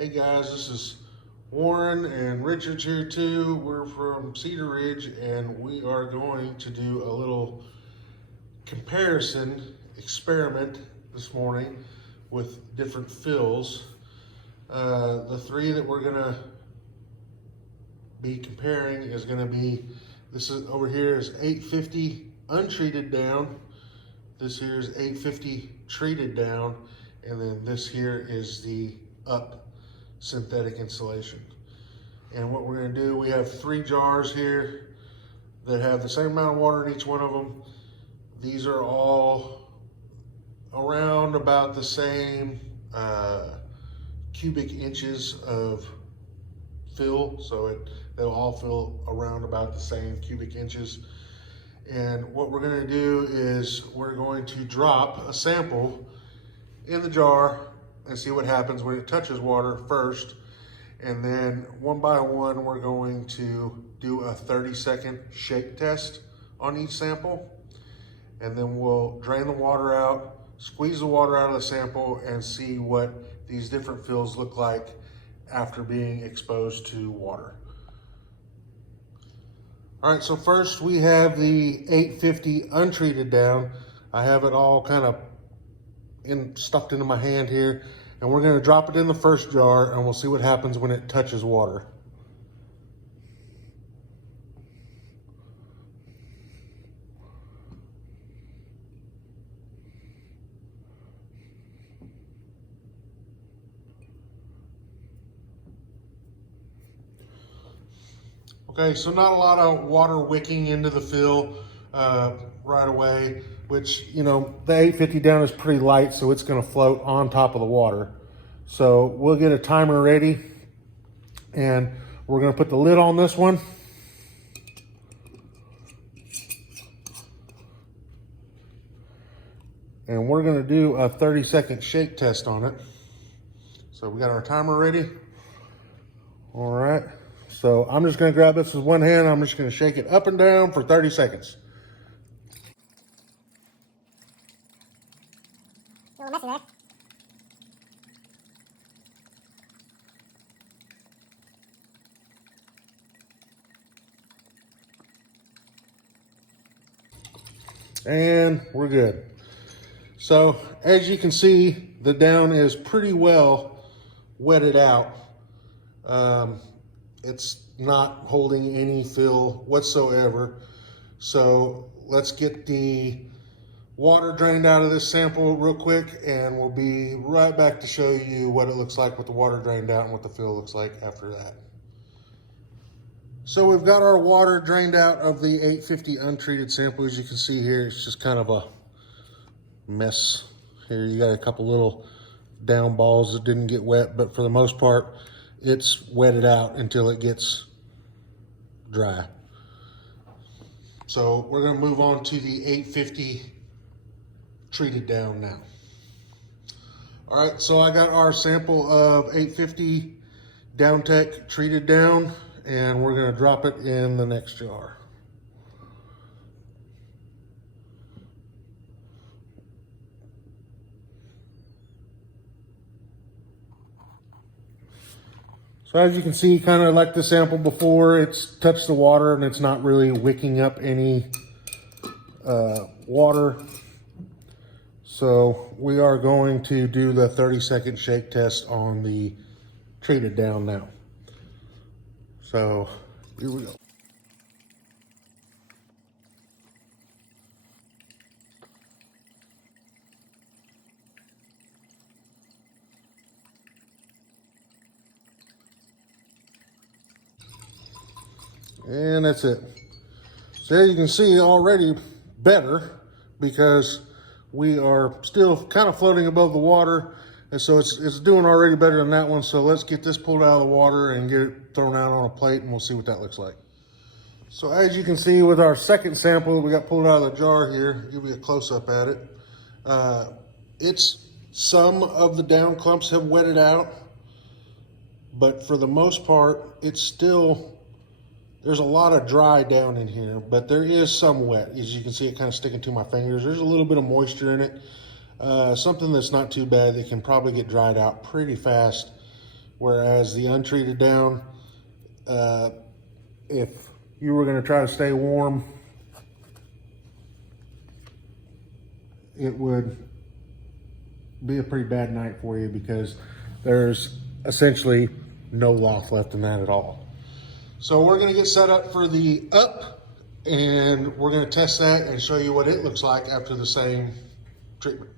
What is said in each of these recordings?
Hey guys, this is Warren and Richard's here too. We're from Cedar Ridge and we are going to do a little comparison experiment this morning with different fills. The three that we're gonna be comparing is gonna be, this is over here is 850 untreated down, this here is 850 treated down, and then this here is the UP synthetic insulation. And what we're going to do, we have 3 jars here that have the same amount of water in each one of them. These are all around about the same cubic inches of fill, so they'll all fill around about the same cubic inches. And what we're going to do is we're going to drop a sample in the jar and see what happens when it touches water first, and then one by one we're going to do a 30-second shake test on each sample, and then we'll drain the water out, squeeze the water out of the sample, and see what these different fills look like after being exposed to water. All right, so first we have the 850 untreated down. I have it all kind of stuffed into my hand here, and we're going to drop it in the first jar and we'll see what happens when it touches water. Okay, so not a lot of water wicking into the fill right away, which, you know, the 850 down is pretty light, so it's going to float on top of the water. So we'll get a timer ready, and we're going to put the lid on this one. And we're going to do a 30-second shake test on it. So we got our timer ready. All right. So I'm just going to grab this with one hand. I'm just going to shake it up and down for 30 seconds. A little messy there. And we're good. So as you can see, the down is pretty well wetted out. It's not holding any fill whatsoever. So let's get the water drained out of this sample real quick, and we'll be right back to show you what it looks like with the water drained out and what the fill looks like after that. So we've got our water drained out of the 850 untreated sample. As you can see here, it's just kind of a mess. Here you got a couple little down balls that didn't get wet, but for the most part, it's wetted out until it gets dry. So we're going to move on to the 850 treated down now. All right, so I got our sample of 850 DownTech treated down, and we're going to drop it in the next jar. So as you can see, kind of like the sample before, it's touched the water and it's not really wicking up any water. So we are going to do the 30-second shake test on the treated down now. So here we go. And that's it. So as you can see, already better, because we are still kind of floating above the water, and so it's doing already better than that one. So let's get this pulled out of the water and get it thrown out on a plate, and we'll see what that looks like. So as you can see with our second sample we got pulled out of the jar here, give you a close-up at it. Some of the down clumps have wetted out, but for the most part, it's still, there's a lot of dry down in here, but there is some wet. As you can see, it kind of sticking to my fingers. There's a little bit of moisture in it. Something that's not too bad that can probably get dried out pretty fast whereas the untreated down, if you were going to try to stay warm, it would be a pretty bad night for you because there's essentially no loft left in that at all. So we're going to get set up for the up, and we're going to test that and show you what it looks like after the same treatment.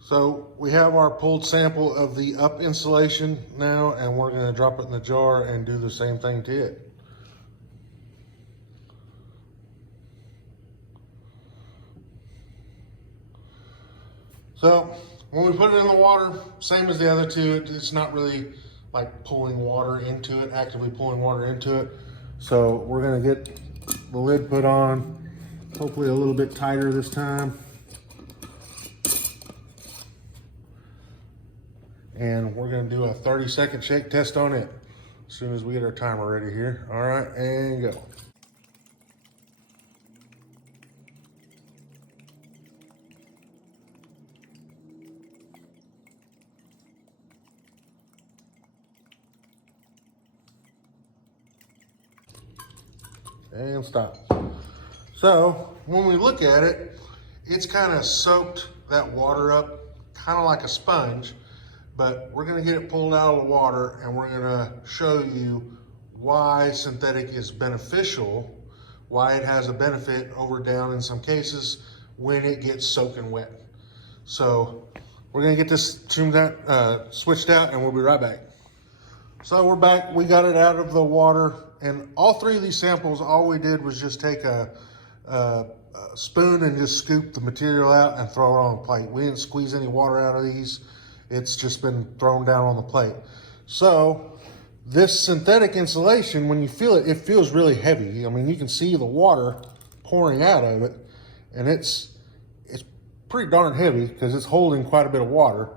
So we have our pulled sample of the up insulation now, and we're going to drop it in the jar and do the same thing to it. So when we put it in the water, same as the other two, it's not really like pulling water into it, actively pulling water into it. So we're gonna get the lid put on, hopefully a little bit tighter this time. And we're gonna do a 30-second shake test on it as soon as we get our timer ready here. All right, and go. And stop. So when we look at it, it's kind of soaked that water up, kind of like a sponge, but we're gonna get it pulled out of the water and we're gonna show you why synthetic is beneficial, why it has a benefit over down in some cases when it gets soaking wet. So we're gonna get this switched out and we'll be right back. So we're back, we got it out of the water, and all three of these samples, all we did was just take a spoon and just scoop the material out and throw it on the plate. We didn't squeeze any water out of these. It's just been thrown down on the plate. So this synthetic insulation, when you feel it, it feels really heavy. I mean, you can see the water pouring out of it, and it's pretty darn heavy because it's holding quite a bit of water.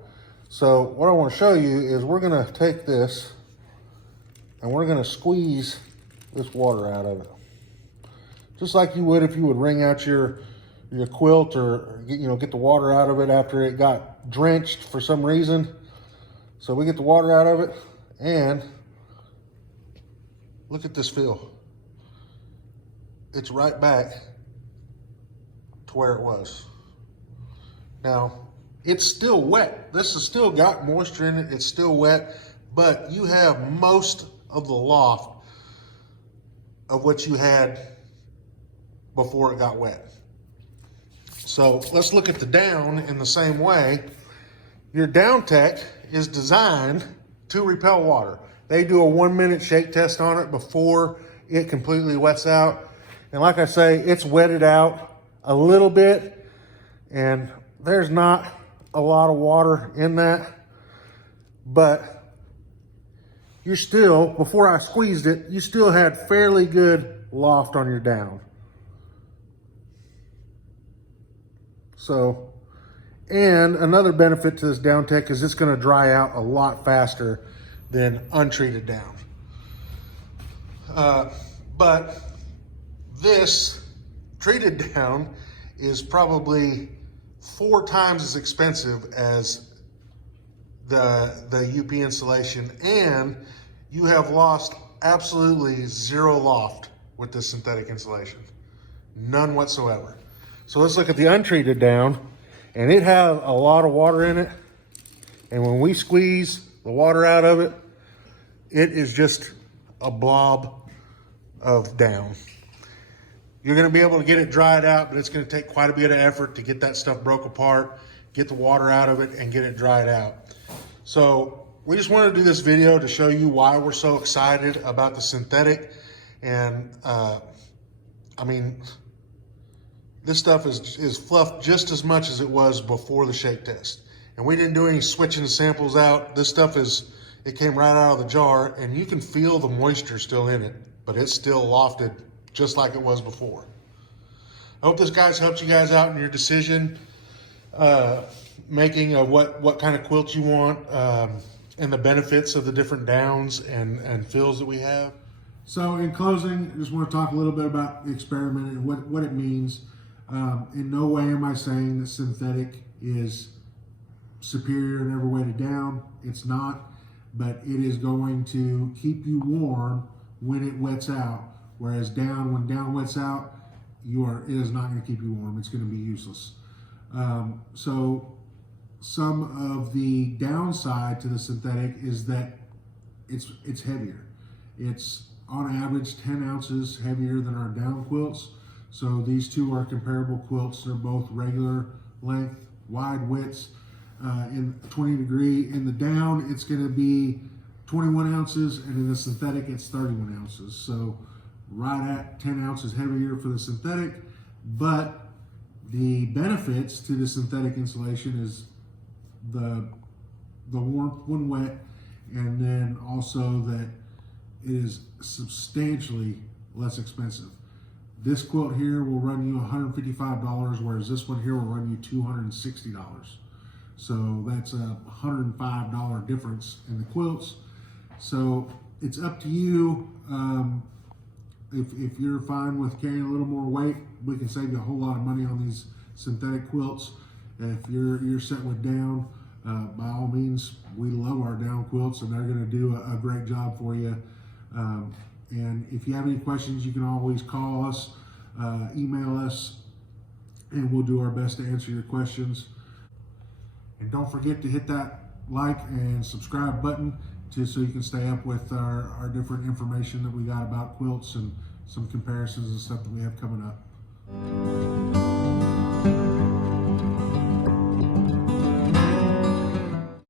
So what I want to show you is we're gonna take this and we're gonna squeeze this water out of it. Just like you would if you would wring out your quilt or get the water out of it after it got drenched for some reason. So we get the water out of it, and look at this feel. It's right back to where it was. Now, it's still wet. This has still got moisture in it. It's still wet, but you have most of the loft of what you had before it got wet. So let's look at the down in the same way. Your down tech is designed to repel water. They do a 1-minute shake test on it before it completely wets out. And like I say, it's wetted out a little bit, and there's not a lot of water in that, but you're still, before I squeezed it, you still had fairly good loft on your down. So, and another benefit to this down tech is it's gonna dry out a lot faster than untreated down. But this treated down is probably 4 times as expensive as the UP insulation, and you have lost absolutely zero loft with this synthetic insulation. None whatsoever. So let's look at the untreated down, and it has a lot of water in it. And when we squeeze the water out of it, it is just a blob of down. You're gonna be able to get it dried out, but it's gonna take quite a bit of effort to get that stuff broke apart, get the water out of it, and get it dried out. So we just wanted to do this video to show you why we're so excited about the synthetic. And I mean, this stuff is fluffed just as much as it was before the shake test. And we didn't do any switching the samples out. This stuff it came right out of the jar, and you can feel the moisture still in it, but it's still lofted just like it was before. I hope this guys helped you guys out in your decision making of what kind of quilt you want, and the benefits of the different downs and fills that we have. So in closing, I just want to talk a little bit about the experiment and what it means. In no way am I saying that synthetic is superior in every way to down. It's not. but it is going to keep you warm when it wets out. Whereas when down wets out, it is not going to keep you warm. It's going to be useless. So some of the downside to the synthetic is that it's heavier. It's on average 10 ounces heavier than our down quilts. So these two are comparable quilts. They're both regular length, wide widths, in 20 degree. In the down, it's going to be 21 ounces, and in the synthetic, it's 31 ounces. So right at 10 ounces heavier for the synthetic, but the benefits to the synthetic insulation is the warmth when wet, and then also that it is substantially less expensive. This quilt here will run you $155, whereas this one here will run you $260. So that's a $105 difference in the quilts. So it's up to you. If you're fine with carrying a little more weight, we can save you a whole lot of money on these synthetic quilts. If you're set with down, by all means, we love our down quilts, and they're going to do a great job for you. And if you have any questions, you can always call us, email us, and we'll do our best to answer your questions. And don't forget to hit that like and subscribe button so you can stay up with our different information that we got about quilts and some comparisons and stuff that we have coming up.